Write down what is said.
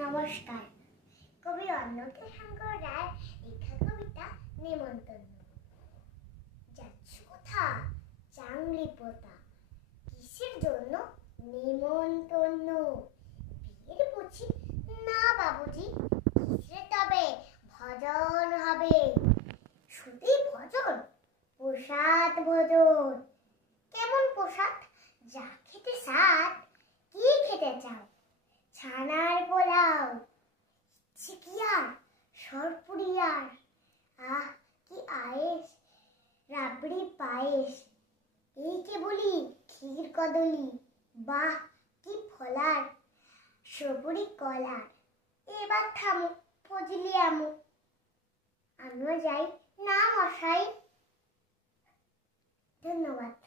নমস্কার। কবি অন্নদাশঙ্কর রায়ের লেখা কবিতা নেমন্তন্ন। যাচ্ছ কোথা চাংলি পোতা, কিসের জন্য নেমন্তন্ন? বিয়ের বুঝি না বাবুজি, কিসের তবে ভজন হবে? শুধুই ভজন, প্রসাদ ভোজন। কেমন প্রসাদ? যা খেতে সাদ। কি খেতে চাও? ছানার পোলাও, চিকিয়ার সরপুরিয়ার, আহ কি আয়েস, রাবড়ি পায়েস, এই কে বলি ক্ষীর কদলি, বাহ কি ফলার, সবুরি কলার। এবার থামো, ফজলি আমো, আমিও যাই না মশাই। ধন্যবাদ।